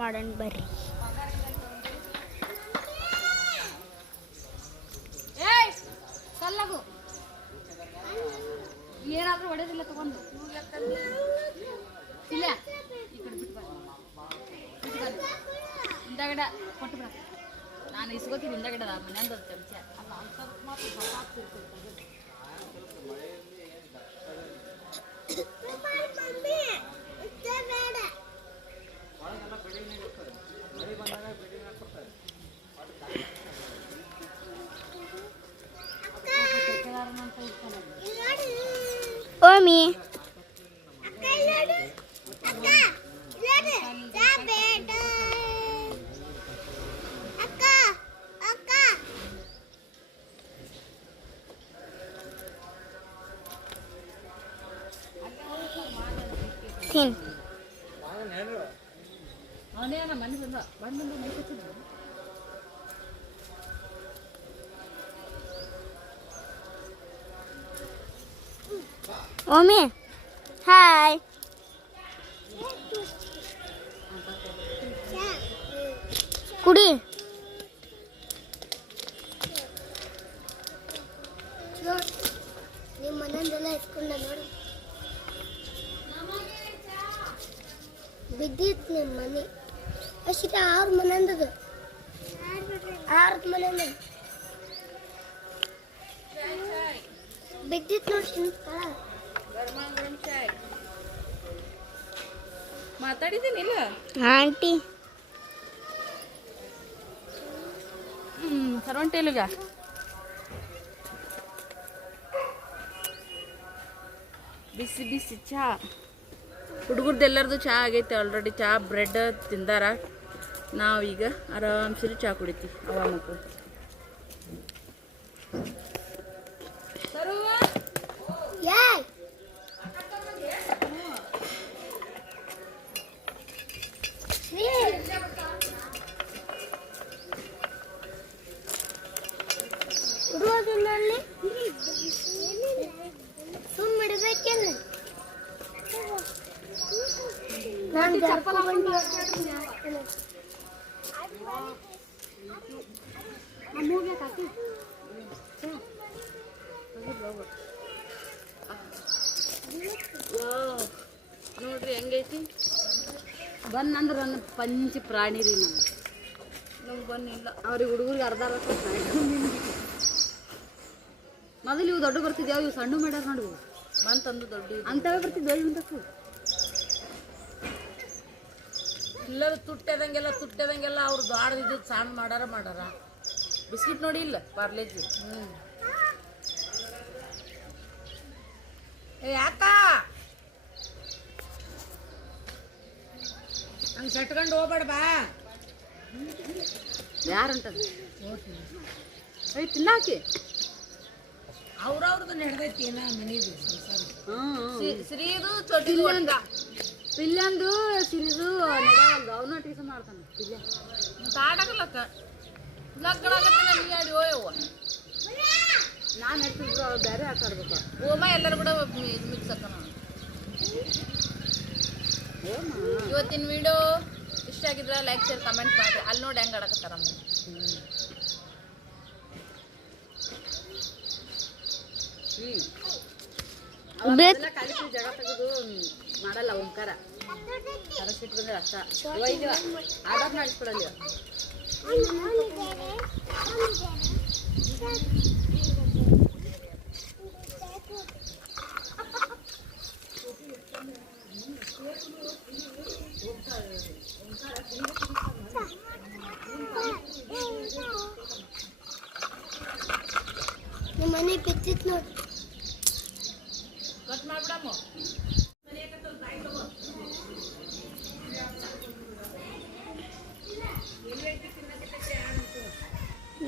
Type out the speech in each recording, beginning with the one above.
ಮಾಡೋಣ ಬರ್ರಿ. ಕಲ್ಲಗು ಏನಾದ್ರೂ ಹೊಡೆದಿಲ್ಲ ತಗೊಂಡು ಇಲ್ಲ ಈ ಕಡೆ ಬಿಟ್ಟು ಹಿಂದಗಡ ಕೊಟ್ಟು ಬಿಡ. ನಾನು ಇಸ್ಕೋತೀನಿ ಹಿಂದಗಡ ಮನೆಯಿಂದ ಚಮಚ ಅಲ್ಲ ಸ್ವಲ್ಪ ಮಾತ್ರ ಓಮಿ ತಿನ್ ಅವನೇ ಮನೆ ಬಂದ ಬಂದು ಮನೆ ಕೊಚ್ಚಿದ್ರು. ಓಮಿ ಹಾಯ್. ಕುಡಿ ನಿಮ್ಮ ಮನೆಯಲ್ಲ ಇಸ್ಕೊಂಡ ನೋಡಿ ಬಿದ್ದಿತ್ತು ನಿಮ್ಮ ಮನೆ ಅಷ್ಟ ಅವ್ರ ಮನೆಯದು ಮನೆಯಲ್ಲ ಬಿದ್ದಿತ್ತು ನೋಡಿ. ಮಾತಾಡಿದ್ದೀನಿಲ್ಲ ಆಂಟಿ ಸರ್ವಂಟೇಲುಗ ಬಿಸಿ ಬಿಸಿ ಚಹಾ. ಹುಡುಗರ್ದು ಎಲ್ಲರದು ಚಹಾ ಆಗೈತೆ ಆಲ್ರೆಡಿ. ಚಹಾ ಬ್ರೆಡ್ ತಿಂದಾರ. ನಾವೀಗ ಆರಾಮ್ಸರಿ ಚಹಾ ಕುಡಿತೀವಿ. ಅವ ಮಕ್ಕಳು ಸುಮ್ಮಿಡ್ಬೇಕೇನು ನೋಡ್ರಿ ಹೆಂಗೈತಿ. ಬಂದಂದ್ರೆ ನನ್ನ ಪಂಚ ಪ್ರಾಣಿ ರೀ. ನಮ್ಗೆ ಬನ್ನಿಲ್ಲ ಅವ್ರಿಗೆ ಹುಡುಗರಿಗೆ ಅರ್ಧ ಮೊದಲು ಇವು ದೊಡ್ಡ ಬರ್ತಿದ್ಯಾವ, ಇವು ಸಣ್ಣ ಮಾಡ್ಯಾರ ನೋಡು. ಬಂತಂದು ದೊಡ್ಡ ಅಂತವೇ ಬರ್ತಿದ್ವ ಇಂತಕ್ಕೂ. ಎಲ್ಲರೂ ತುಟ್ಟದಂಗೆಲ್ಲ ಅವ್ರು ದೊಡ್ಡದಿದ್ದು ಸಣ್ಣ ಮಾಡಾರ. ಬಿಸ್ಕಿಟ್ ನೋಡಿ ಇಲ್ಲ ಪಾರ್ಲೇಜಿ. ಯಾಕ ಹಂಗೆ ಕಟ್ಕೊಂಡು ಹೋಗ್ಬೇಡ ಬಾ. ಯಾರಂತದ ಐ ತಿನ್ನಾಕಿ ಅವ್ರವ್ರದ್ದು ನಡೆದೈತಿ ಏನ ಮನೆದು. ಶ್ರೀದು ಚೊಟ್ಟಿದ ಪಿಲ್ಲಂದು ಸಿರಿದು ನಡೆಯಲ್ದು. ಅವನು ಟೀಸ ಮಾಡ್ತಾನೆ ಪಿಲ್ಲ ಆಡಕಲಕ್ಕ ಲಗ್ನ ಆಗತ್ತೆ. ನೀ ಆಡಿ ಹೋಯವ್ವ ನಾನು ಹೇಳ್ತಿದ್ರು ಅವ್ರು ಬೇರೆ ಆಟಾಡ್ಬೇಕು. ಓಮ ಎಲ್ಲರೂ ಕೂಡ ಮಿಕ್ಸ್ ಹಾಕೋಣ. ಇವತ್ತಿನ ವಿಡಿಯೋ ಇಷ್ಟ ಆಗಿದ್ರೆ ಲೈಕ್ ಶೇರ್ ಕಮೆಂಟ್ ಮಾಡಿ. ಅಲ್ಲಿ ನೋಡಿ ಹೆಂಗೆ ಆಡಕತ್ತಾರ. ಕಲಿಸಿ ಜಗ ತೆಗೆದು ಮಾಡಲ್ಲ ಓಂಕಾರ ಕರಸಿಟ್ಟು ಬಂದ್ರೆ ಅಷ್ಟ ಆರ್ಡರ್ ಮಾಡಿಸ್ಕೊಡಲ್ಲ. ನಿಮ್ಮ ಮನೆ ಬಿತ್ತಿತ್ತು ನೋಡಿ. ಕಟ್ ಮಾಡ್ಬಿಡಮ್ಮ.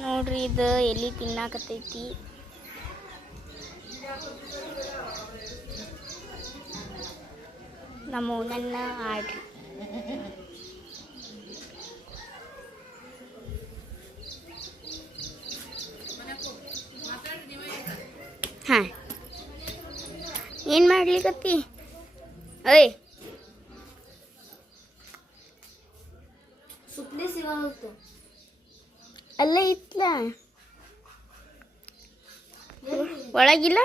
ನೋಡ್ರಿ ಇದು ಎಲ್ಲಿ ತಿನ್ನಾಕತೈತಿ. ನಮ್ಮ ನನ್ನ ಆಡ್ರಿ. ಹಾಂ ಏನು ಮಾಡ್ಲಿಕತ್ತಿ? ಓಯ್ ಸುಪ್ಲಿ ಸಿಗೋಲ್ತು ಅಲ್ಲೇ ಇತ್ತಲ್ಲ ಒಳಗಿಲ್ಲ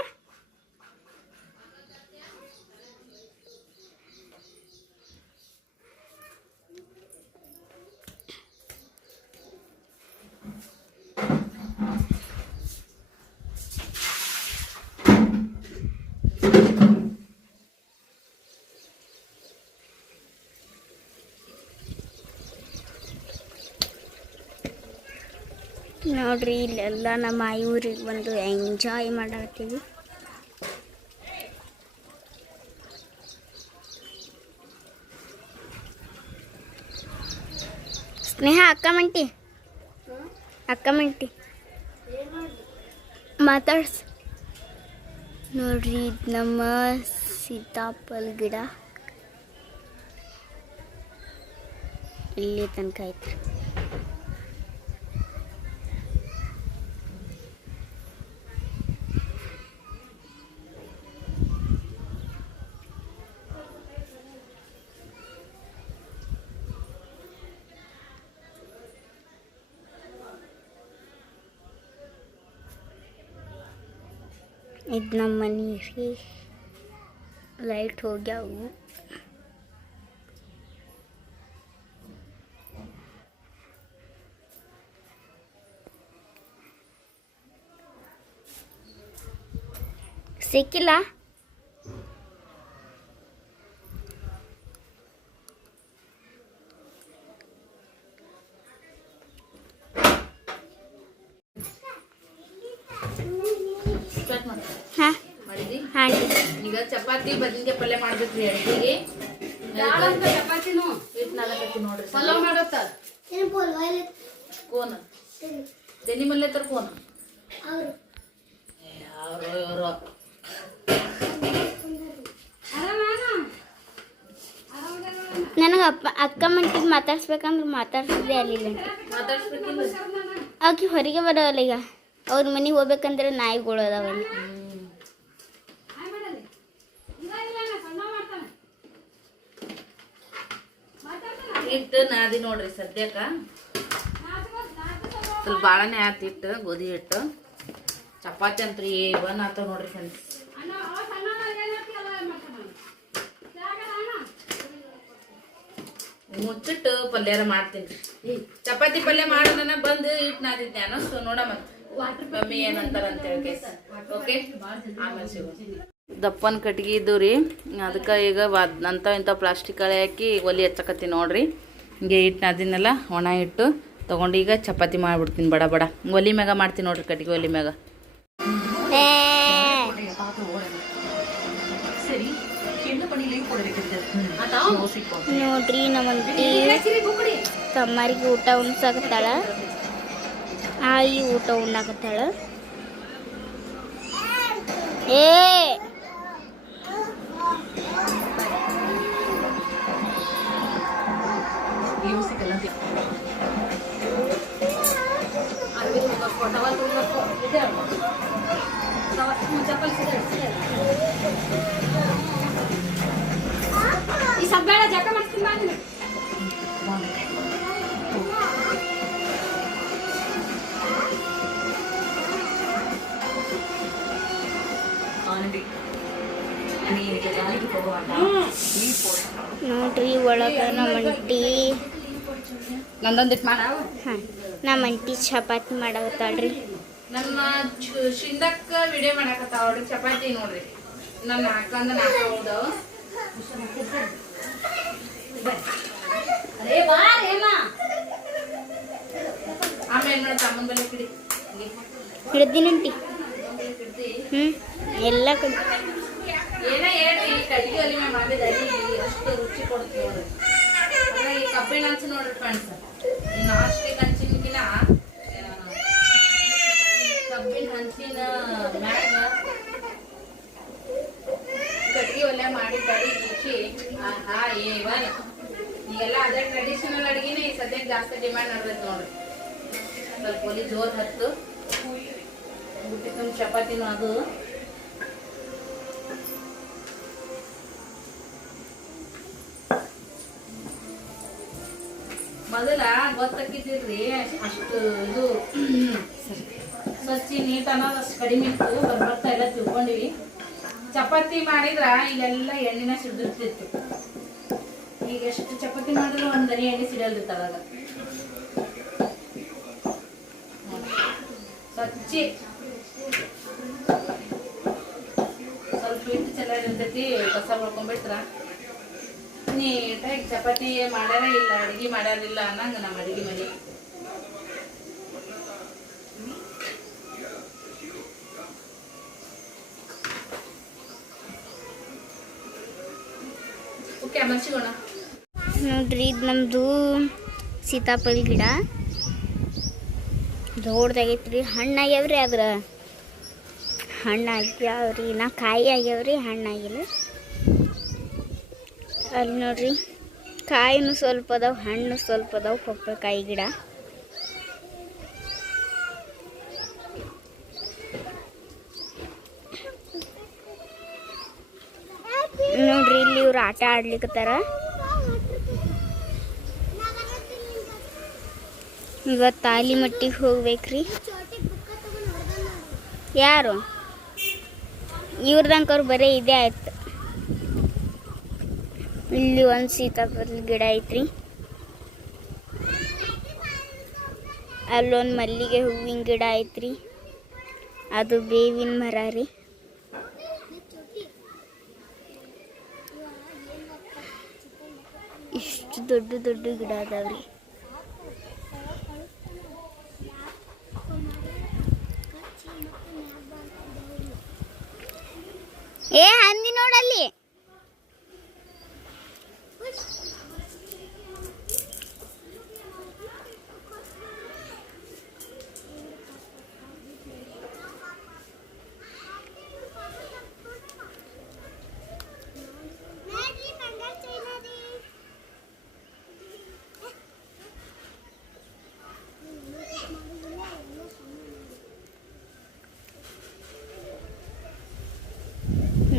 ನೋಡ್ರಿ ಇಲ್ಲೆಲ್ಲ ನಮ್ಮ ಊರಿಗೆ ಬಂದು ಎಂಜಾಯ್ ಮಾಡತ್ತೀವಿ. ಸ್ನೇಹ ಅಕ್ಕ ಮಂಟಿ ಮಾತಾಡ್ಸ್. ನೋಡ್ರಿ ಇದು ನಮ್ಮ ಸೀತಾಫಲ ಗಿಡ ಇಲ್ಲಿ ತನಕ ಐತ್ರಿ. ಇದು ನಮ್ಮ ಮನೆ ರೀ. ಲೈಟ್ ಹೋಗ್ಯಾವು. ಸಿಕ್ಕಿಲ್ಲ ಹಾಂ ಮಾಡಿದಿ ಹಾಂ ಈಗ ಚಪಾತಿ ಬದನಿಕಾಯಿ ಪಲ್ಯ ಮಾಡ್ಬೇಕ್ರಿ ಅಡ್ಗಿಗೆ. ಚಪಾತಿನೂ ಇಟ್ಟು ನಾಲ್ಕತ್ತಿ ನೋಡ್ರಿ ಪಲಾವ್ ಮಾಡತ್ತ ಕೋನ ದೆನಿ ಮಲ್ಲೆ ತರ ಕೋನ ಯಾರೋ ಯಾರೋ ನನಗೆ ಅಕ್ಕ ಮಂಟಿಗೆ ಮಾತಾಡ್ಸ್ಬೇಕಂದ್ರೆ ಮಾತಾಡ್ಸಿದ್ದೆ ಅಲ್ಲಿಲ್ಲ. ಮಾತಾಡ್ಸ್ಬೇಕಿಲ್ಲ ಆಕಿ ಹೊರಗೆ ಬರೋಲ್ಲ ಈಗ. ಅವ್ರ ಮನೆಗೆ ಹೋಗ್ಬೇಕಂದ್ರೆ ನಾಯಿಗಳು ಅದಾವಲ್ಲಿ. ಹಿಟ್ಟು ನಾದಿ ನೋಡ್ರಿ ಸದ್ಯಕ್ಕ ಸ್ವಲ್ಪ ಬಾಳನೆ ಆಯ್ತು ಹಿಟ್ಟು ಗೋಧಿ ಹಿಟ್ಟು. ಚಪಾತಿ ಅಂತೂ ಏನ್ ಆತಾವ ನೋಡ್ರಿ ಫ್ರೆಂಡ್ಸ್. ಮುಚ್ಚಿಟ್ಟು ಪಲ್ಯಾರ ಮಾಡ್ತೀನಿ. ಚಪಾತಿ ಪಲ್ಯ ಮಾಡೋಣ ಬಂದು ಹಿಟ್ಟು ನಾದಿದ್ದೆ ಅನ್ನಿಸ್ತು. ನೋಡ ಮತ್ತೆ ಮಮ್ಮಿ ಏನಂತಾರ ಅಂತ ಹೇಳಿ. ಓಕೆ ಆಮೇಲೆ ಸಿಗೋಣ. ದಪ್ಪನ ಕಟ್ಗೆ ಇದ್ದು ರೀ, ಅದಕ್ಕೆ ಈಗ ಅಂಥವು ಇಂಥವು ಪ್ಲಾಸ್ಟಿಕ್ ಕಳೆ ಹಾಕಿ ಒಲಿ ಹಚ್ಚಕತ್ತೀನಿ ನೋಡ್ರಿ. ಹಿಂಗೆ ಹಿಟ್ಟು ನಾದಿನೆಲ್ಲ ಒಣ ಹಿಟ್ಟು ತೊಗೊಂಡು ಈಗ ಚಪಾತಿ ಮಾಡಿಬಿಡ್ತೀನಿ ಬಡ ಬಡ. ಒಲಿ ಮ್ಯಾಗ ಮಾಡ್ತೀನಿ ನೋಡ್ರಿ, ಕಟ್ಗೆ ಒಲಿ ಮ್ಯಾಗ. ನೋಡ್ರಿ ನಮ್ಮಂಟಿ ತಮ್ಮರಿಗೆ ಊಟ ಉಣ್ಸಾಕತ್ತಾಳ. ಆಯಿ ಊಟ ಉಣ್ಣಾಕತ್ತಾಳ. ಏ ಈ ಸಬ್ಬೇಡ ಜಕ ಮಾಡ್ತೀನಿ ಬಾ ನೀನು. ನೋಡ್ರಿ ಒಳಗ ನಮ್ಮಂಟಿ ನಂದೊಂದಿಟ್ಟು ಮಾಡ. ಹಾಂ ನಮ್ಮಂಟಿ ಚಪಾತಿ ಮಾಡಾಕತ್ತಾಳ್ರಿ. ನನ್ನ ಶಿಂದಕ್ಕ ವಿಡಿಯೋ ಮಾಡಾಕತ್ತಾವ ನೋಡ್ರಿ ಚಪಾತಿ ನೋಡ್ರಿ. ನನ್ನ ಅಕ್ಕಂದ ನಾಕ ಹೌದವ. ಆಮೇಲೆ ನೋಡಿ ತಮ್ಮನ ಬಲೆ ಕಿಡಿ ಹಿಡ್ದಿನಂಟಿ. ಎಲ್ಲ ಕಡೆ ಏನ ಹೇಳ್ರಿ ಕಡ್ಗಿ ಒಲಿ ಮ್ಯಾಗ ಮಾಡಿದ ಅಡಿಗೆ ಅಷ್ಟು ರುಚಿ ಕೊಡ್ತೀವಿ ನೋಡ್ರಿ. ಈ ಕಬ್ಬಿನ ಹಂಚು ನೋಡ್ರಿ ಫ್ರೆಂಡ್ಸ್, ಈ ನಾಸ್ಟಿಕ್ ಹಂಚಿನಕಿನ ಕಬ್ಬಿನ ಹಂಚಿನ ಮ್ಯಾಗ ಕಟ್ಗಿ ಒಲೆ ಮಾಡಿದ ಅಡಿಗೆ ರುಚಿ ಆಹಾ ಏವನ್. ಈಗೆಲ್ಲ ಅದೇ ಟ್ರೆಡಿಷನಲ್ ಅಡಿಗೆನೇ ಈ ಸದ್ಯಕ್ಕೆ ಜಾಸ್ತಿ ಡಿಮ್ಯಾಂಡ್ ನಡೆದೈತೆ ನೋಡ್ರಿ. ಸ್ವಲ್ಪ ಒಲಿ ಜೋರ್ ಹತ್ತು ಬುಟ್ಟಿ ತುಂಬ ಚಪಾತಿನೂ ಅದು. ಮೊದಲ ಗೊತ್ತಾಕಿದ್ದಿಲ್ರಿ ಅಷ್ಟು ಇದು ಸ್ವಚ್ಛ ನೀಟ್ ಅನ್ನೋದು ಅಷ್ಟು ಕಡಿಮೆ ಇತ್ತು ಬರ್ತಾ ಎಲ್ಲ ತಿಳ್ಕೊಂಡಿವಿ. ಚಪಾತಿ ಮಾಡಿದ್ರ ಇಲ್ಲೆಲ್ಲ ಎಣ್ಣೆನ ಸಿಡಿದಿರ್ತಿತ್ತು. ಈಗ ಎಷ್ಟು ಚಪಾತಿ ಮಾಡಿದ್ರು ಒಂದ್ ದನಿ ಎಣ್ಣೆ ಸಿಡಲ್ರಿ ತಳಗ. ಸ್ವಚ್ಛ ಸ್ವಲ್ಪ ಹಿಟ್ಟು ಚಲೋ ಇರ್ತೈತಿ. ಕಸ ಮಾಡ್ಕೊಂಡ್ಬಿಟ್ರ ನೀಟಾಗಿ ಚಪಾತಿ ಮಾಡ್ಯಾರ ಇಲ್ಲ ಅಡಿಗೆ ಮಾಡ್ಯಾರಿಲ್ಲ ಅನ್ನಂಗ ನಮ್ಮ ಅಡಿಗೆ ಮನೆ. ಓಕೆ ಮರ್ಚಿಗೋಣ. ನೋಡ್ರಿ ಇದು ನಮ್ಮದು ಸೀತಾಫಲ ಗಿಡ ದೊಡ್ಡದಾಗೈತ್ರಿ. ಹಣ್ಣಾಗ್ಯಾವ್ರಿ ಅದ್ರ ಹಣ್ಣಾಗ್ಯಾವ್ರಿ. ನಾ ಕಾಯಿ ಆಗ್ಯಾವ್ರಿ, ಹಣ್ಣಾಗಿಲ್ಲ. ಅಲ್ಲಿ ನೋಡ್ರಿ ಕಾಯಿನೂ ಸ್ವಲ್ಪ ಅದಾವ, ಹಣ್ಣು ಸ್ವಲ್ಪ ಅದಾವ. ಪಪ್ಪಾಯಿ ಗಿಡ ನೋಡ್ರಿ. ಇಲ್ಲಿ ಇವ್ರು ಆಟ ಆಡ್ಲಿಕ್ಕತ್ತಾರ. ಇವತ್ತು ಆಲಿಮಟ್ಟಿಗೆ ಹೋಗ್ಬೇಕ್ರಿ. ಯಾರು ಇವ್ರದಂಕ ಅವ್ರು ಬರೀ ಇದೇ ಆಯ್ತು. ಇಲ್ಲಿ ಒಂದು ಸೀತಾಫಲ ಗಿಡ ಐತ್ರಿ. ಅಲ್ಲೊಂದು ಮಲ್ಲಿಗೆ ಹೂವಿನ ಗಿಡ ಐತ್ರಿ. ಅದು ಬೇವಿನ ಮರ ರೀ. ಇಷ್ಟು ದೊಡ್ಡ ದೊಡ್ಡ ಗಿಡ ಅದಾವ್ರಿ. ಏ ಹಂದಿ ನೋಡಲ್ಲಿ.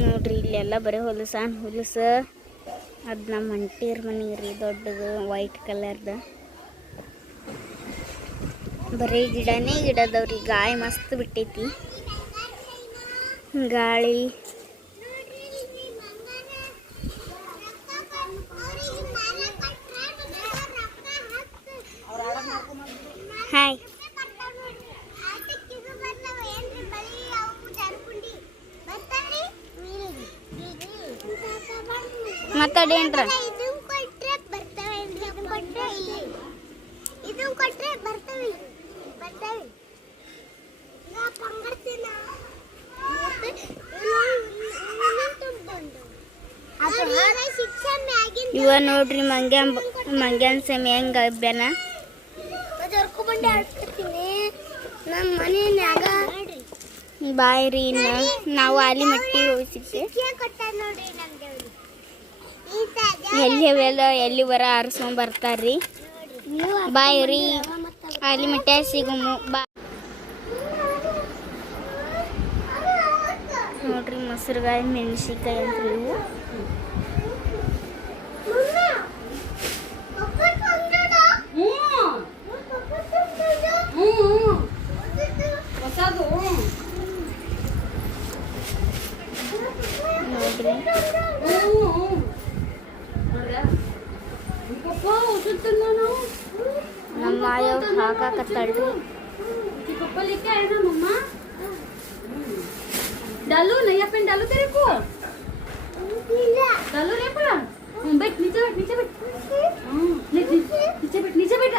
ನೋಡ್ರಿ ಇಲ್ಲೆಲ್ಲ ಬರೀ ಹೊಲಸ ಅದು ನಮ್ಮ ಅಂಟಿರ ಮನೆ ರೀ, ದೊಡ್ಡದು ವೈಟ್ ಕಲರ್ದು. ಬರೀ ಗಿಡನೇ ಗಿಡದವ್ರಿ. ಗಾಳಿ ಮಸ್ತ್ ಬಿಟ್ಟೈತಿ. ಗಾಳಿ ಹಾಯ್ ಮಾತಾಡೇನ್ರ. ಇವ ನೋಡ್ರಿ ಮಂಗ್ಯಾನ್ ಸಮಯ ಹೆಂಗ ಅಭ್ಯಾನ ಬಾಯ್ರಿ. ಇನ್ನ ನಾವು ಆಲಿಮಟ್ಟಿ ಹೋಗಿದ್ದೆ. ಎಲ್ಲಿ ಬರ ಆರಿಸ್ಕೊಂಡ್ ಬರ್ತಾರ್ರಿ. ಬಾಯ್ರಿ ಆಲಿಮಟ್ಟಿ ಸಿಗಮು ಬಾ. ನೋಡ್ರಿ ಮೊಸರುಗಾಯಿ ಮೆಣಸಿನ್ಕಾಯಿ ಅಂತ ಇವು. ನೋಡ್ರಿ ನಮ್ಮ ಮಾಯವ್ ಹಾಕಾಕತ್ತಾಳ್ರಿ. डालो नहीं अपन डालो तेरे को डालो रे पर बैठ नीचे बैठ नीचे बैठ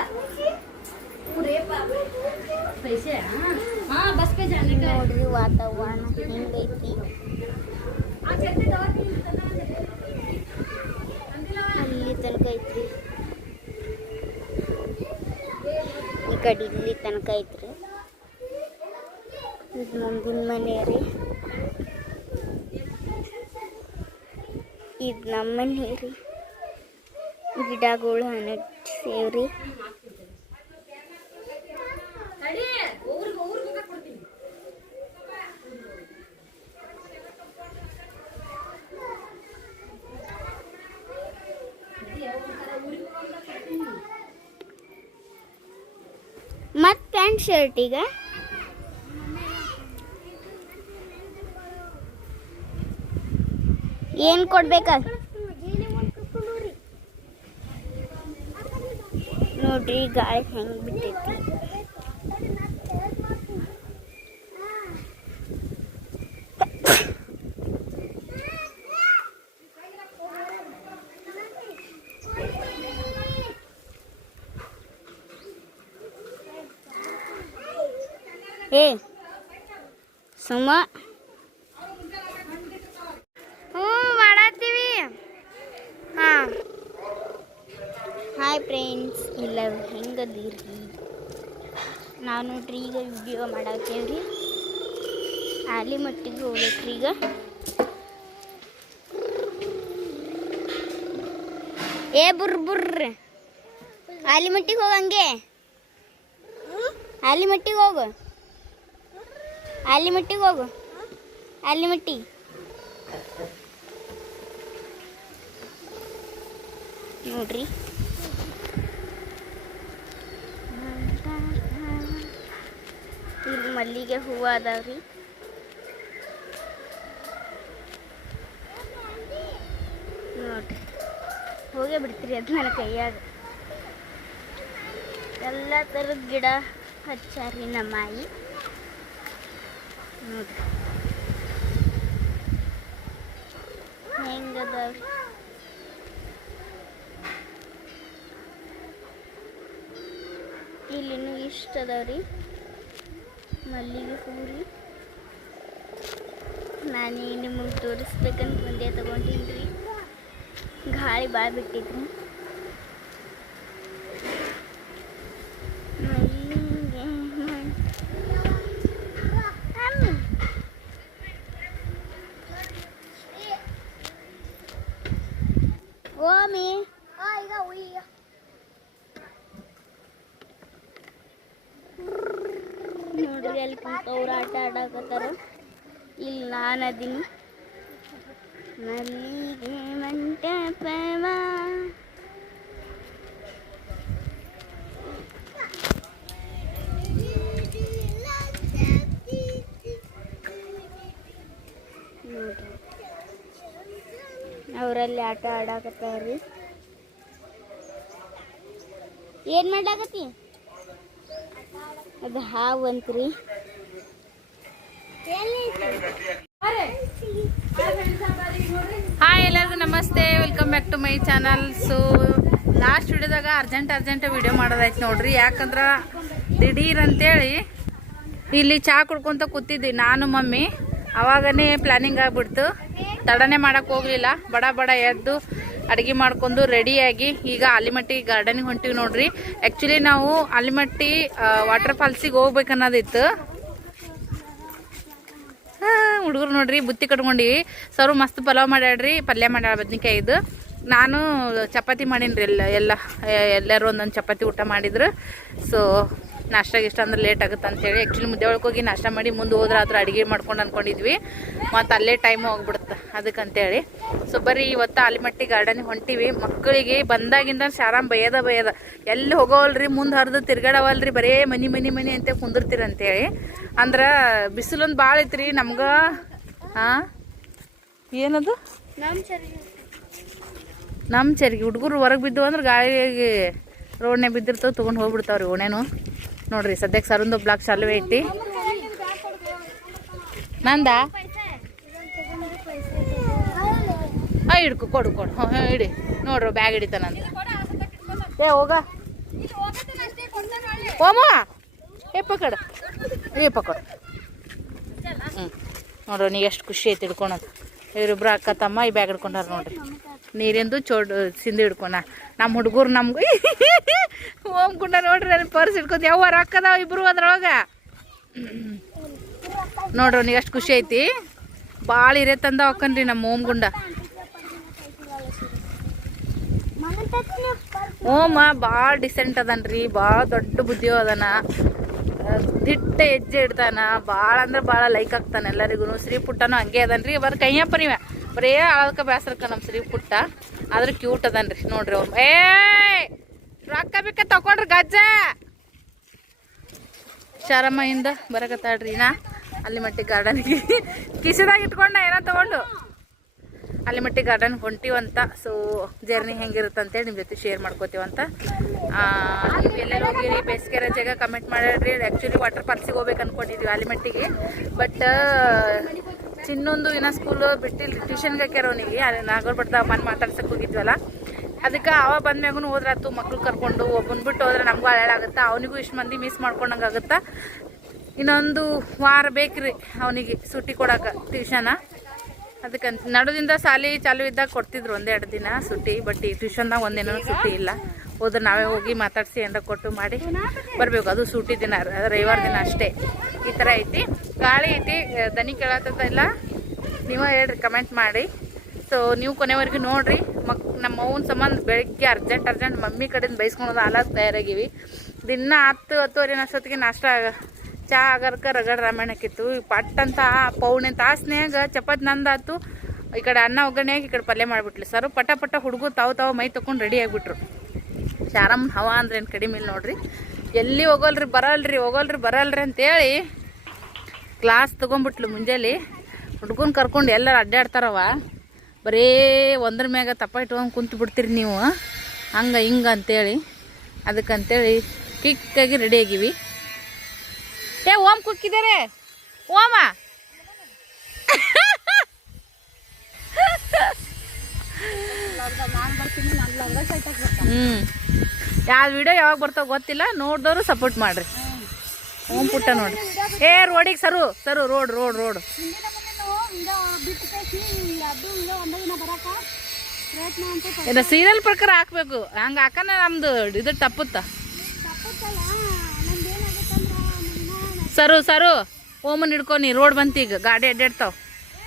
अरे बाप पैसे हाँ बस पे जाने का ನೋಡ್ರಿ ವಾತಾವರಣ ಹಿಂಗೈತಿ. ಅಲ್ಲಿ ತನಕ ಐತ್ರಿ, ಈ ಕಡೆ ಇಲ್ಲಿ ತನಕ ಐತ್ರಿ. ಇದು ಮುಂದಿನ ಮನೆ ರೀ. ಇದು ನಮ್ಮ ಮನೆ ರೀ. ಗಿಡಗಳು ಸೇವ್ರಿ. ಪ್ಯಾಂಟ್ ಶರ್ಟ್ ಈಗ ಏನು ಕೊಡ್ಬೇಕ ನೋಡ್ರಿ ಗಾಳಿ ಹೆಂಗೆ ಬಿಟ್ಟೈತಿ. ಏ ಸುಮ್ಮ ಮಾಡತ್ತೀವಿ. ಹಾಂ ಹಾಯ್ ಫ್ರೆಂಡ್ಸ್, ಇಲ್ಲ ಹೆಂಗದೀರಿ? ನಾವು ನೋಡ್ರಿ ಈಗ ವಿಡಿಯೋ ಮಾಡತ್ತೇವ್ರಿ. ಆಲಿಮಟ್ಟಿಗೆ ಹೋಗ್ಬೇಕ್ರಿ ಈಗ. ಏ ಬುರ್ರಿ ಆಲಿಮಟ್ಟಿಗೆ ಹೋಗಂಗೆ. ಆಲಿಮಟ್ಟಿಗೆ ಹೋಗು, ಆಲಿಮಟ್ಟಿಗೆ ಹೋಗು, ಆಲಿಮಟ್ಟಿ. ನೋಡ್ರಿ ಇಲ್ಲಿ ಮಲ್ಲಿಗೆ ಹೂವು ಅದಾವ್ರಿ. ನೋಡ್ರಿ ಹೋಗೇ ಬಿಡ್ತೀರಿ ಅದು ನನ್ನ ಕೈಯಾಗ. ಎಲ್ಲ ಥರದ ಗಿಡ ಹಚ್ಚಾರಿ ನಮ್ಮ ಆಯಿ. ನೋಡ್ರಿ ಹೆಂಗದವ್ರಿ. ಇಲ್ಲಿನೂ ಇಷ್ಟ ಅದಾವ್ರಿ ಮಲ್ಲಿಗೆ ಹೂ ರೀ. ನಾನು ನಿಮಗೆ ತೋರಿಸ್ಬೇಕಂತ ಒಂದೇ ತಗೊಂಡಿನ್ರಿ. ಗಾಳಿ ಭಾಳ ಬಿಟ್ಟಿದ್ರಿ. ಓಮಿ ನೋಡ್ರಿ ಅಲ್ಲಿ ಕುಂತವ್ರು ಆಟ ಆಡಕತ್ತಾರ. ಇಲ್ಲಿ ನಾನು ಅದೀನಿ. ಮಲ್ಲಿಗೆ ಮಂಟಪವ ನೋಡ್ರಿ ಅವರಲ್ಲಿ ಆಟ ಆಡಕತ್ತಾರ್ರಿ. ಏನು ಮಾಡ್ಲಾಕತ್ತಿ? ಅದು ಹಾವು ಅಂತ್ರಿ. ಹಾಯ್ ಎಲ್ಲರಿಗೂ ನಮಸ್ತೆ, welcome back to my channel. So last ವಿಡಿಯೋದಾಗ ಅರ್ಜೆಂಟ್ ವಿಡಿಯೋ ಮಾಡೋದಾಯ್ತು ನೋಡ್ರಿ. ಯಾಕಂದ್ರೆ ದಿಢೀರ್ ಅಂತೇಳಿ ಇಲ್ಲಿ ಚಹಾ ಕುಡ್ಕೊಂತ ಕೂತಿದ್ವಿ ನಾನು ಮಮ್ಮಿ. ಅವಾಗನೇ ಪ್ಲಾನಿಂಗ್ ಆಗ್ಬಿಡ್ತು. ತಡನೆ ಮಾಡಕ್ಕೆ ಹೋಗ್ಲಿಲ್ಲ. ಬಡ ಎದ್ದು ಅಡುಗೆ ಮಾಡ್ಕೊಂಡು ರೆಡಿಯಾಗಿ ಈಗ ಆಲಿಮಟ್ಟಿ ಗಾರ್ಡನಿಗೆ ಹೊಂಟಿವಿ ನೋಡ್ರಿ. ಆ್ಯಕ್ಚುಲಿ ನಾವು ಆಲಿಮಟ್ಟಿ ವಾಟರ್ ಫಾಲ್ಸಿಗೆ ಹೋಗ್ಬೇಕನ್ನೋದಿತ್ತು. ಹುಡುಗರು ನೋಡ್ರಿ ಬುತ್ತಿ ಕಟ್ಕೊಂಡಿವಿ. ಸರು ಮಸ್ತ್ ಪಲಾವ್ ಮಾಡ್ಯಾಡ್ರಿ, ಪಲ್ಯ ಮಾಡ್ಯಾಳ ಬದ್ನಿಕಾಯಿದು. ನಾನು ಚಪಾತಿ ಮಾಡೀನಿ ರೀ. ಎಲ್ಲರೂ ಒಂದೊಂದು ಚಪಾತಿ ಊಟ ಮಾಡಿದ್ರು. ಸೊ ನಾಷ್ಟಾಗ ಇಷ್ಟ ಅಂದ್ರೆ ಲೇಟ್ ಆಗುತ್ತೆ ಅಂತೇಳಿ ಆ್ಯಕ್ಚುಲಿ ಮುದ್ದೆ ಒಳಗೆ ಹೋಗಿ ನಾಷ್ಟ ಮಾಡಿ ಮುಂದೆ ಹೋದ್ರೆ ಆದ್ರೆ ಅಡುಗೆ ಮಾಡ್ಕೊಂಡು ಅಂದ್ಕೊಂಡಿದ್ವಿ. ಮತ್ತು ಅಲ್ಲೇ ಟೈಮ್ ಹೋಗ್ಬಿಡುತ್ತೆ ಅದಕ್ಕಂತೇಳಿ. ಸೊ ಬರ್ರಿ ಇವತ್ತು ಆಲಿಮಟ್ಟಿ ಗಾರ್ಡನಿಗೆ ಹೊಂಟಿವಿ. ಮಕ್ಕಳಿಗೆ ಬಂದಾಗಿಂದ ಶಾರಾಮ್ ಬಯ್ಯದ ಎಲ್ಲಿ ಹೋಗೋವಲ್ರಿ, ಮುಂದೆ ಹರಿದು ತಿರ್ಗಾಡವಲ್ರಿ, ಬರೇ ಮನಿ ಅಂತ ಕುಂದಿರ್ತೀರಿ ಅಂತೇಳಿ. ಅಂದ್ರೆ ಬಿಸಿಲೊಂದು ಭಾಳ ಐತ್ರಿ ನಮ್ಗೆ. ಹಾಂ ಏನದು ನಮ್ಮ ಚರಿಗೆ ಹುಡುಗರು ಹೊರಗೆ ಬಿದ್ದು ಅಂದ್ರೆ ಗಾಳಿಗೆ ರೋಡ್ನೇ ಬಿದ್ದಿರ್ತಾವೆ, ತೊಗೊಂಡು ಹೋಗ್ಬಿಡ್ತಾವ್ರಿ ಓಣೇನು. ನೋಡ್ರಿ ಸದ್ಯಕ್ಕೆ ಸರಂದು ಬ್ಲಾಕ್ ಚಾಲುವೆ ಐತಿ. ನಂದ ಹಿಡ್ಕೊ ಕೊಡು ಹಿಡಿ. ನೋಡ್ರಿ ಬ್ಯಾಗ್ ಹಿಡಿತಾನಂತ. ಏ ಹೋಗ ಓಮ ಪಕಡು ನೋಡ್ರಿ ನೀ ಎಷ್ಟು ಖುಷಿ ಐತಿ ಹಿಡ್ಕೊಳೋದು. ಇವರಿಬ್ರು ಅಕ್ಕ ತಮ್ಮ ಈ ಬ್ಯಾಗ್ ಹಿಡ್ಕೊಂಡಾರ ನೋಡ್ರಿ. ನೀರಿಂದು ಸಿಂಧಿ ಹಿಡ್ಕೊಣ. ನಮ್ಮ ಹುಡುಗರು ನಮ್ಗೆ ಹೋಗ್ಕೊಂಡ ನೋಡ್ರಿ. ನನ್ನ ಪರ್ಸ್ ಹಿಡ್ಕೊಂಡು ಯಾವ ರೊಕ್ಕದಾವ ಇಬ್ರು ಅದ್ರೊಳಗೆ ನೋಡ್ರಿ. ನೀ ಎಷ್ಟು ಖುಷಿ ಐತಿ. ಭಾಳ ಇರೇ ತಂದ ಹೊಕ್ಕನ್ರಿ ನಮ್ಮ ಓಮ್ಗುಂಡ. ಓಮ ಭಾಳ ಡಿಸೆಂಟ್ ಅದನ್ರಿ, ಭಾಳ ದೊಡ್ಡ ಬುದ್ಧಿ ಅದನ, ದಿಟ್ಟ ಹೆಜ್ಜೆ ಇಡ್ತಾನ, ಭಾಳ ಅಂದ್ರೆ ಭಾಳ ಲೈಕ್ ಆಗ್ತಾನೆ ಎಲ್ಲರಿಗೂ. ಶ್ರೀ ಪುಟ್ಟನೂ ಹಂಗೆ ಅದನ್ರಿ. ಬರ್ ಕೈಯಪ್ಪ ನೀವ ಬರೇ ಅಳದಕ್ಕೆ ಬೇಸರಕ್ಕ ನಮ್ಮ ಶ್ರೀ ಪುಟ್ಟ. ಆದ್ರೆ ಕ್ಯೂಟ್ ಅದನ್ರಿ ನೋಡ್ರಿ. ಅವ್ರು ರೊಕ್ಕ ಬೇಕ ತಕೊಂಡ್ರಿ ಗಜ್ಜ. ಶಾರಮ್ಮಯಿಂದ ಬರಕತ್ತಾಳ್ರಿ ನಾ ಅಲ್ಲಿ ಮಟ್ಟಿಗೆ ಗಾರ್ಡನ್ಗೆ ಕಿಸೆದಾಗ ಇಟ್ಕೊಂಡ ಏನೋ ತಗೊಂಡು ಅಲ್ಲಿ ಮಟ್ಟಿಗೆ ಗಾರ್ಡನ್ ಹೊಂಟಿವಂತ. ಸೊ ಜರ್ನಿ ಹೆಂಗಿರುತ್ತೆ ಅಂತೇಳಿ ನಿಮ್ಮ ಜೊತೆ ಶೇರ್ ಮಾಡ್ಕೋತೀವಂತ. ನೀವು ಎಲ್ಲೆಲ್ಲಿ ಹೋಗಿರಿ ಬೇಸಿಗೆ ರಜೆಗೆ ಕಮೆಂಟ್ ಮಾಡಿರಿ. ಆ್ಯಕ್ಚುಲಿ ವಾಟರ್ ಪಾರ್ಕ್ಸಿಗೆ ಹೋಗ್ಬೇಕು ಅಂದ್ಕೊಂಡಿದ್ವಿ ಅಲ್ಲಿ ಮಟ್ಟಿಗೆ. ಬಟ್ ಚಿನ್ನೊಂದು ಇನ್ನೂ ಸ್ಕೂಲು ಬಿಟ್ಟಿಲ್ಲ, ಟ್ಯೂಷನ್ಗೆ ಹಾಕ್ಯಾರ ಅವನಿಗೆ. ಅಲ್ಲಿ ನಾಗರ್ಬಡ್ದ ಮನೆ ಮಾತಾಡ್ಸಕ್ಕೆ ಹೋಗಿದ್ವಲ್ಲ, ಅದಕ್ಕೆ ಅವ ಬಂದ್ಮ್ಯಾಗೂ ಹೋದ್ರಾತು ಮಕ್ಳು ಕರ್ಕೊಂಡು ಬಂದ್ಬಿಟ್ಟು ಹೋದ್ರೆ ನಮಗೂ ಹಳೇಳಾಗುತ್ತೆ, ಅವನಿಗೂ ಇಷ್ಟು ಮಂದಿ ಮಿಸ್ ಮಾಡ್ಕೊಂಡಂಗೆ ಆಗುತ್ತೆ. ಇನ್ನೊಂದು ವಾರ ಬೇಕ್ರಿ ಅವನಿಗೆ ಸೂಟಿ ಕೊಡೋಕೆ ಟ್ಯೂಷನ. ಅದಕ್ಕಂತ ನಡುದಿಂದ ಸಾಲಿ ಚಾಲು ಇದ್ದಾಗ ಕೊಡ್ತಿದ್ರು 1-2 ದಿನ ಸೂಟಿ. ಬಟ್ ಈ ಟ್ಯೂಷನ್ದಾಗ ಒಂದಿನ ಸೂಟಿ ಇಲ್ಲ. ಹೋದ್ರೆ ನಾವೇ ಹೋಗಿ ಮಾತಾಡಿಸಿ ಏನಾರ ಕೊಟ್ಟು ಮಾಡಿ ಬರಬೇಕು. ಅದು ಸೂಟಿ ದಿನ, ರವಿವಾರ ದಿನ ಅಷ್ಟೇ. ಈ ಥರ ಐತಿ. ಗಾಳಿ ಐತಿ, ದನಿ ಕೇಳತ್ತದಿಲ್ಲ. ನೀವೇ ಹೇಳ್ರಿ, ಕಮೆಂಟ್ ಮಾಡಿ. ಸೊ ನೀವು ಕೊನೆವರೆಗೂ ನೋಡಿರಿ. ನಮ್ಮ ಅವ್ವನ ಸಂಬಂಧ ಬೆಳಗ್ಗೆ ಅರ್ಜೆಂಟ್ ಮಮ್ಮಿ ಕಡೆಯಿಂದ ಬೈಸ್ಕೊಳೋದು ಹಾಲಾಗಿ ತಯಾರಾಗಿವಿ. ದಿನ 10-10:30 ಅಷ್ಟೊತ್ತಿಗೆ ನಾಷ್ಟ ಚಹಾ ಆಗರ್ಕ ರಗಡ ರಾಮಾಯಣ ಹಾಕಿತ್ತು. ಪಟ್ಟಂತ ಪೌಣೆ ತಾಸ್ನ್ಯಾಗ ಚಪಾತಿ ನಂದಾತು. ಈ ಕಡೆ ಅನ್ನ ಒಗ್ಗರಣೆಯಾಗಿ ಈ ಕಡೆ ಪಲ್ಯ ಮಾಡಿಬಿಟ್ಲಿ. ಸರ್ ಪಟ ಹುಡುಗರು ತಾವು ಮೈ ತೊಗೊಂಡು ರೆಡಿ ಆಗಿಬಿಟ್ರು. ಶಾರಮ್ಮನ ಹವಾ ಅಂದ್ರೆ ಏನು ಕಡಿಮೆ ಇಲ್ಲ ನೋಡ್ರಿ. ಎಲ್ಲಿ ಹೋಗಲ್ರಿ ಬರಲ್ರಿ ಅಂತೇಳಿ ಕ್ಲಾಸ್ ತೊಗೊಂಬಿಟ್ಲು. ಮುಂಜಾನೆ ಹುಡುಗನ ಕರ್ಕೊಂಡು ಎಲ್ಲರೂ ಅಡ್ಡಾಡ್ತಾರವ. ಬರೀ ಒಂದ್ರ ಮ್ಯಾಗ ತಪ್ಪ ಇಟ್ಕೊಂಡು ಕುಂತು ಬಿಡ್ತೀರಿ ನೀವು, ಹಂಗೆ ಹಿಂಗೆ ಅಂತೇಳಿ. ಅದಕ್ಕಂತೇಳಿ ಕ್ವಿಕ್ಕಾಗಿ ರೆಡಿ ಆಗಿವಿ. ಓಮ್ ಕುಕ್ಕಿದ್ದಾರೆ ಓಮ. ಯಾವ ವಿಡಿಯೋ ಯಾವಾಗ ಬರ್ತಾವ ಗೊತ್ತಿಲ್ಲ, ನೋಡಿದವರು ಸಪೋರ್ಟ್ ಮಾಡ್ರಿ. ಓಮ್ ಪುಟ್ಟ ನೋಡ್ರಿ. ರೋಡಿಗೆ ಸರು ರೋಡ್ ಇಲ್ಲ, ಸೀರಿಯಲ್ ಪ್ರಕಾರ ಹಾಕ್ಬೇಕು. ಹಂಗೆ ಹಾಕನ ನಮ್ದು ಇದು ತಪ್ಪುತ್ತ. ಸರು ಓಮನ್ ಹಿಡ್ಕೊನಿ. ರೋಡ್ ಬಂತು, ಈಗ ಗಾಡಿ ಅಡ್ಡಾಡ್ತಾವ.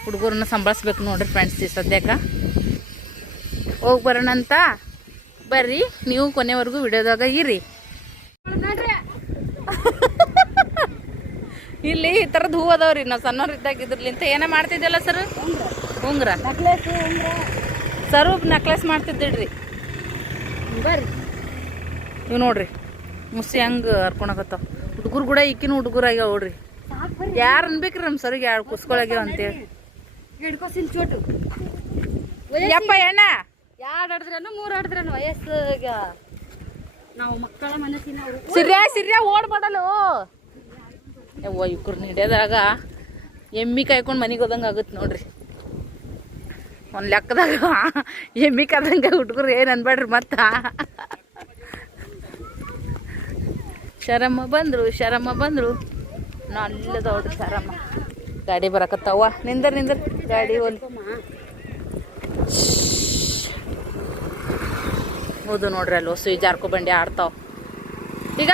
ಹುಡುಗರನ್ನ ಸಂಭಾಳಿಸ್ಬೇಕು ನೋಡ್ರಿ ಫ್ರೆಂಡ್ಸ್. ಸದ್ಯಕ್ಕೆ ಹೋಗಿ ಬರೋಣಂತ ಬರ್ರಿ. ನೀವು ಕೊನೆವರೆಗೂ ವಿಡಿಯೋದಾಗ ಇರಿ. ಇಲ್ಲಿ ಈ ಥರದ್ದು ಹೂ ಅದಾವ್ರಿ. ನಾವು ಸಣ್ಣವ್ರು ಇದ್ದಾಗಿದ್ರಲಿಂತ ಏನ ಮಾಡ್ತಿದ್ದಿಲ್ಲ ಸರ್, ಉಂಗ್ರ ಸರು ನೆಕ್ಲೆಸ್ ಮಾಡ್ತಿದ್ದಿಡ್ರಿ. ಬರ್ರಿ, ಇವು ನೋಡ್ರಿ ಮುಸಿ ಹಂಗೆ ಹರ್ಕೊಳಕತ್ತಾವ. ಹುಡುಗರು ಕೂಡ ಈಕಿನ ಹುಡುಗರಾಗ್ಯಾವ ನೋಡ್ರಿ. ಯಾರು ಅನ್ಬೇಕ್ರಿ ನಮ್ಮ ಸರಿಗೆ 2 ಕುಸ್ಕೊಳಗ್ಯಾವ ಅಂತೇಳಿ. ಯಪ್ಪ ಎಣ್ಣ 2 ಆಡಿದ್ರೇನು 3 ಆಡಿದ್ರೇನು ವಯಸ್ಸಾಗ ನಾವು ಮಕ್ಕಳ ಮನಸ್ಸಿನ ಸಿರ್ಯಾ ಓಡ್ಬಾಡಲು. ಯವ್ವ ಇವ್ರನ್ನ ಹಿಡಿಯೋದಾಗ ಎಮ್ಮಿ ಕಾಯ್ಕೊಂಡು ಮನೆಗೆ ಹೋದಂಗೆ ಆಗುತ್ತೆ ನೋಡ್ರಿ. ಒಂದು ಲೆಕ್ಕದಾಗ ಎಮ್ಮಿ ಕಾದಂಗೆ ಹುಡುಗರು ಏನು ಅನ್ಬೇಡ್ರಿ. ಮತ್ತು ಶರಮ್ಮ ಬಂದರು. ನಲ್ಲದ ನೋಡ್ರಿ ಶರಮ್ಮ. ಗಾಡಿ ಬರಕತ್ತಾವ. ನಿಂದ್ರ ಗಾಡಿ ಹೌದು ನೋಡ್ರಿ. ಅಲ್ಲಿ ಹೊಸ ಜಾರ್ಕೊ ಬಂಡಿ ಆಡ್ತಾವ. ಈಗ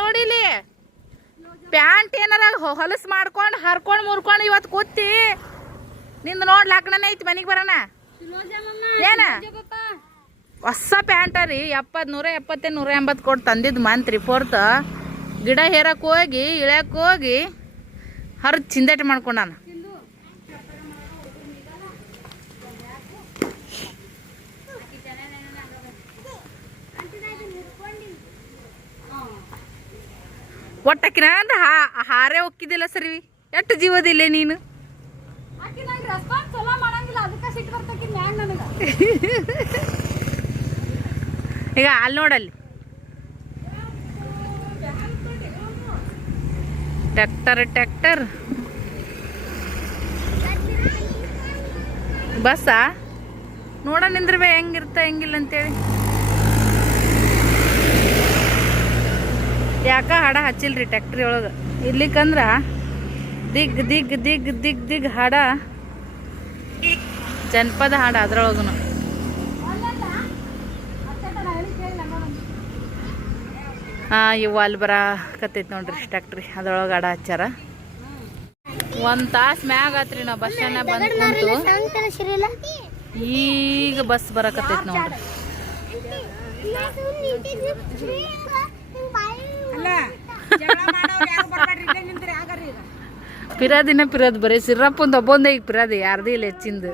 ನೋಡಿಲಿ ಪ್ಯಾಂಟ್ ಏನಾರ ಹೊಲಸು ಮಾಡ್ಕೊಂಡು ಹರ್ಕೊಂಡು ಮುರ್ಕೊಂಡು ಇವತ್ತು ಕೂತಿ ನಿಂದು ನೋಡ್ಲಾಕಣ ಐತಿ. ಮನೆಗೆ ಬರೋಣ. ಏನ ಹೊಸ ಪ್ಯಾಂಟ ರೀ. 170 180 ಕೊಟ್ಟು ತಂದಿದ್ದು ಮಂತ್ರಿ 4th. ಗಿಡ ಹೇರಕ್ಕೆ ಹೋಗಿ ಇಳ್ಯಕ್ಕೆ ಹೋಗಿ ಹರಿದು ಚಿಂದಾಟ ಮಾಡ್ಕೊಂಡಾನ. ಒಟ್ಟಕ್ಕಿನ ಅಂದ್ರೆ ಹಾರೇ ಹೋಗಿದ್ದಿಲ್ಲ ಸರಿ. ಎಷ್ಟು ಜೀವದಿಲ್ಲ ನೀನು. ಈಗ ಅಲ್ಲಿ ನೋಡಲ್ಲಿ ಟ್ರ್ಯಾಕ್ಟರ್ ಬಸ್ಸಾ ನೋಡ ನಿಂದ್ರಬೇ ಹೆಂಗಿರ್ತ ಹೆಂಗಿಲ್ಲ ಅಂತೇಳಿ. ಯಾಕ ಹಾಡ ಹಚ್ಚಿಲ್ರಿ ಟ್ಯಾಕ್ಟ್ರಿ ಒಳಗೆ. ಇರ್ಲಿಕ್ಕಂದ್ರ ದಿಗ್ ಹಾಡ, ಜನಪದ ಹಾಡ ಅದ್ರೊಳಗು. ಇವು ಅಲ್ಲಿ ಬರಕತ್ತೈತಿ ನೋಡ್ರಿ ಟ್ಯಾಕ್ಟ್ರಿ. ಅದ್ರೊಳಗೆ ಹಾಡ ಹಚ್ಚಾರ. 1 ತಾಸು ಮ್ಯಾಗ ಆತ್ರಿ ನಾವು ಬಸ್ ಸ್ಟ್ಯಾಂಡ್ ಬಂದು ಕುಂತು. ಈಗ ಬಸ್ ಬರಕತ್ತೈತಿ ನೋಡ್ರಿ. ಪಿರಾದ್ ಬರೀ ಸಿರಪ್ಪಂದು ಒಬ್ಬೊಂದೇ. ಈಗ ಪಿರಾದಿ ಯಾರ್ದು ಇಲ್ಲ ಹೆಚ್ಚಿಂದು.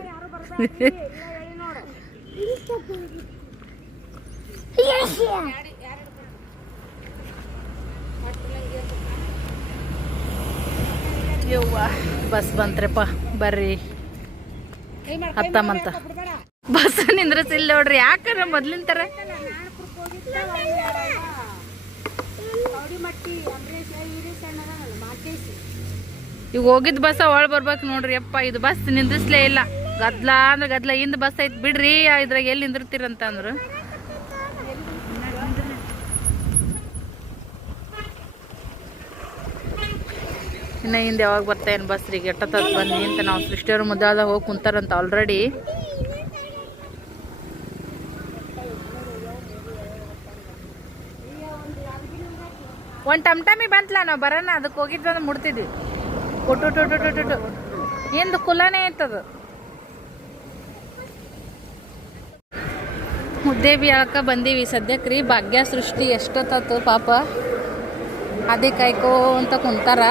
ಯವ್ವ ಬಸ್ ಬಂತ್ರಿಪ್ಪ ಬರ್ರಿ ಹತ್ತಮಂತ ಬಸ್ ನಿಂದ್ರಸಿಲ್ಲ ನೋಡ್ರಿ ಯಾಕಂದ್ರೆ ಮೊದ್ಲಿನ ತರ ಈಗ ಹೋಗಿದ್ ಬಸ್ ಒಳ ಬರ್ಬೇಕು ನೋಡ್ರಿ ಅಪ್ಪ ಇದು ಬಸ್ ನಿಂದ್ರಿಸ್ಲೇ ಇಲ್ಲ ಗದ್ಲ ಅಂದ್ರೆ ಗದ್ಲ ಹಿಂದ್ ಬಸ್ ಐತ್ ಬಿಡ್ರಿ ಇದ್ರಾಗ ಎಲ್ಲಿ ನಿಂದಿರ್ತೀರಂತ ಅಂದ್ರು ಇನ್ನ ಹಿಂದೆ ಯಾವಾಗ ಬರ್ತಾ ಏನು ಬಸ್ ರೀ ಎಟ್ಟತ್ತ ಬನ್ನಿ ಅಂತ ನಾವು ಸೃಷ್ಟಿಯವ್ರ ಮುದ್ದಾದಾಗ ಹೋಗಿ ಕುಂತಾರಂತ ಆಲ್ರೆಡಿ ಒಂದು ಟಮ್ಟಮಿ ಬಂತಲ್ಲ ನಾವು ಬರೋಣ ಅದಕ್ಕೆ ಹೋಗಿದ್ವಿ ಅಂದ್ರೆ ಮುಡ್ತಿದ್ವಿ ಕೊಟ್ಟು ಎಂದು ಕುಲಾನೇ ಇರ್ತದ ಮುದ್ದೇಬಿ ಹೇಳಕ್ಕೆ ಬಂದೀವಿ ಸದ್ಯಕ್ಕೆ ರೀ ಭಾಗ್ಯ ಸೃಷ್ಟಿ ಎಷ್ಟೊತ್ತಾತು ಪಾಪ ಅದೇ ಕಾಯ್ಕೋ ಅಂತ ಕುಂತಾರ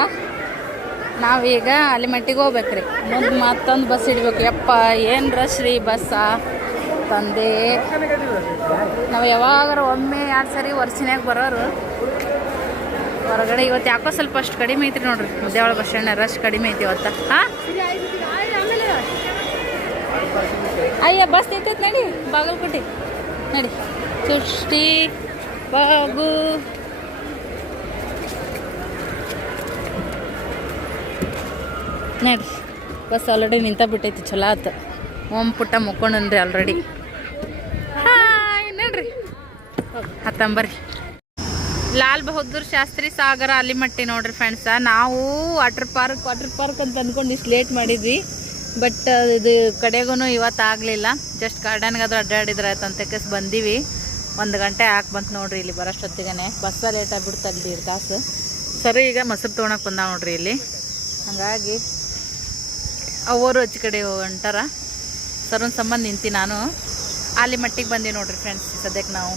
ನಾವೀಗ ಅಲ್ಲಿ ಮಟ್ಟಿಗೆ ಹೋಗ್ಬೇಕ್ರಿ ಮುಂದೆ ಮತ್ತೊಂದು ಬಸ್ ಹಿಡ್ಬೇಕು ಯಪ್ಪ ಏನು ರಶ್ ರೀ ಬಸ್ಸ ತಂದೆ ನಾವು ಯಾವಾಗಾರ ಒಮ್ಮೆ 2 ಸರಿ ವರ್ಷನ್ಯಾಗ ಬರೋರು ಹೊರಗಡೆ ಇವತ್ತು ಯಾಕೋ ಸ್ವಲ್ಪ ಅಷ್ಟು ಕಡಿಮೆ ಐತ್ರಿ ನೋಡ್ರಿ ಮುದ್ದೇವಾಳ ಬಸ್ ಸ್ಟ್ಯಾಂಡ್ ರಶ್ ಕಡಿಮೆ ಐತಿ ಇವತ್ತು ಹಾಂ ಅಯ್ಯ ಬಸ್ ನಿಂತೈತೆ ನಡಿ ಬಾಗಲಕೋಟೆ ನಡಿ ಸೃಷ್ಟಿ ಬಾಗು ನಡಿ ಬಸ್ ಆಲ್ರೆಡಿ ನಿಂತ ಬಿಟ್ಟೈತಿ ಚಲೋ ಆತು ಪುಟ್ಟ ಮುಕ್ಕೊಂಡನ್ರಿ ಆಲ್ರೆಡಿ ಹಾಯ್ ನೋಡ್ರಿ ಹತ್ತಂಬರ್ರಿ ಲಾಲ್ ಬಹದ್ದೂರ್ ಶಾಸ್ತ್ರಿ ಸಾಗರ ಅಲಿಮಟ್ಟಿ ನೋಡ್ರಿ ಫ್ರೆಂಡ್ಸ ನಾವು ವಾಟರ್ ಪಾರ್ಕ್ ಅಂತ ಅಂದ್ಕೊಂಡು ಇಷ್ಟು ಲೇಟ್ ಮಾಡಿದ್ವಿ ಬಟ್ ಇದು ಕಡೆಗೂ ಇವತ್ತು ಆಗಲಿಲ್ಲ ಜಸ್ಟ್ ಗಾರ್ಡನ್ಗಾದ್ರೂ ಅಡ್ಡಾಡಿದ್ರೆ ಆಯ್ತು ಅಂತ ಬಂದೀವಿ 1 ಗಂಟೆ ಬಂತು ನೋಡ್ರಿ ಇಲ್ಲಿ ಬರೋಷ್ಟೊತ್ತಿಗೆ ಬಸ್ಸ ಲೇಟ್ ಆಗಿಬಿಡ್ತಲ್ರಿ 2 ತಾಸು ಸರಿ ಈಗ ಮೊಸರು ತೊಗೊಳಕ್ಕೆ ಬಂದ ನೋಡ್ರಿ ಇಲ್ಲಿ ಹಾಗಾಗಿ ಅವರು ಆಚೆ ಕಡೆ ಹೊಂಟಾರ ಸರ್ ಒಂದು ಸಂಬಂಧ ನಿಂತು ನಾನು ಅಲ್ಲಿ ಮಟ್ಟಿಗೆ ಬಂದೀವಿ ನೋಡ್ರಿ ಫ್ರೆಂಡ್ಸ್ ಸದ್ಯಕ್ಕೆ ನಾವು